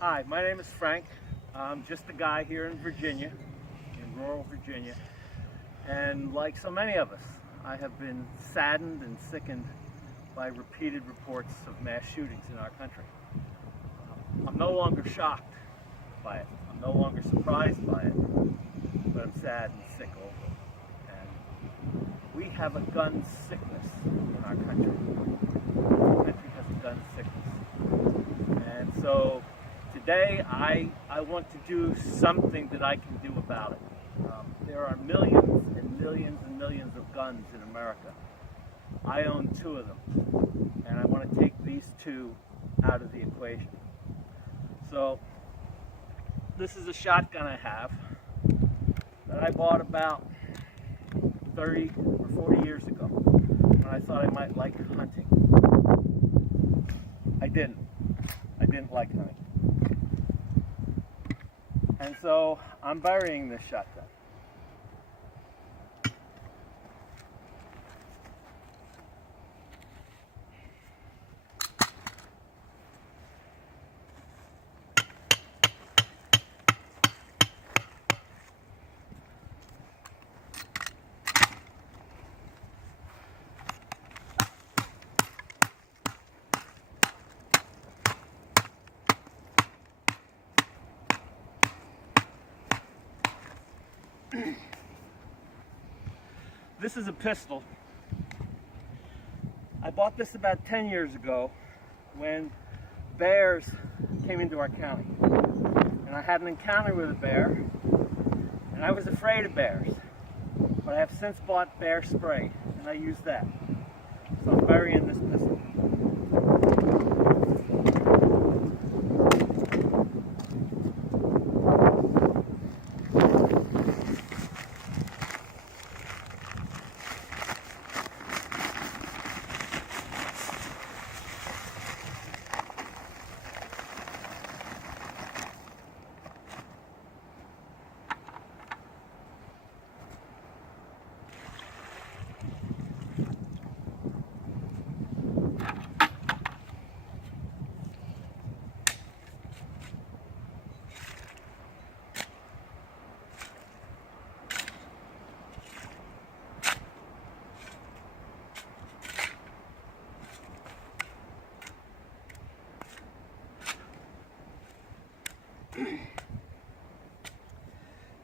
Hi, my name is Frank. I'm just a guy here in Virginia, in rural Virginia. And like so many of us, I have been saddened and sickened by repeated reports of mass shootings in our country. I'm no longer shocked by it. I'm no longer surprised by it, but I'm sad and sick over it. And we have a gun sickness in our country. Our country has a gun sickness. And so today I want to do something that I can do about it. There are millions and millions and millions of guns in America. I own 2 of them, and I want to take these 2 out of the equation. So this is a shotgun I have that I bought about 30 or 40 years ago when I thought I might like hunting. I didn't like hunting. And so I'm burying this shotgun. This is a pistol. I bought this about 10 years ago when bears came into our county. And I had an encounter with a bear, and I was afraid of bears. But I have since bought bear spray, and I use that. So I'm burying this pistol.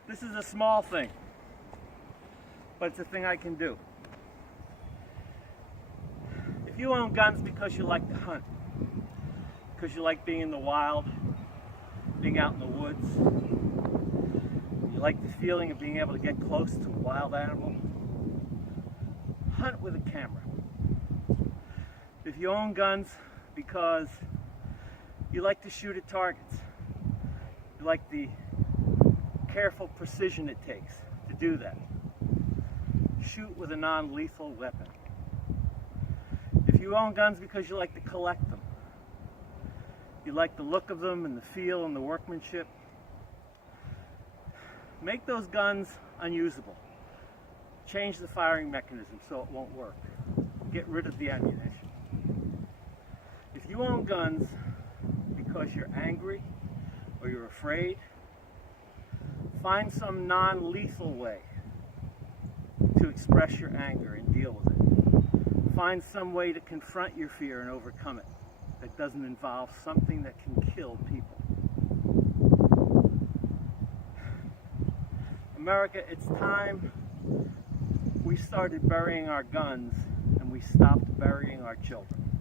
This is a small thing, but it's a thing I can do. If you own guns because you like to hunt, because you like being in the wild, being out in the woods, you like the feeling of being able to get close to a wild animal, hunt with a camera. If you own guns because you like to shoot at targets, you like the careful precision it takes to do that, shoot with a non-lethal weapon. If you own guns because you like to collect them, you like the look of them and the feel and the workmanship, make those guns unusable. Change the firing mechanism so it won't work. Get rid of the ammunition. If you own guns because you're angry or you're afraid, find some non-lethal way to express your anger and deal with it. Find some way to confront your fear and overcome it that doesn't involve something that can kill people. America, it's time we started burying our guns and we stopped burying our children.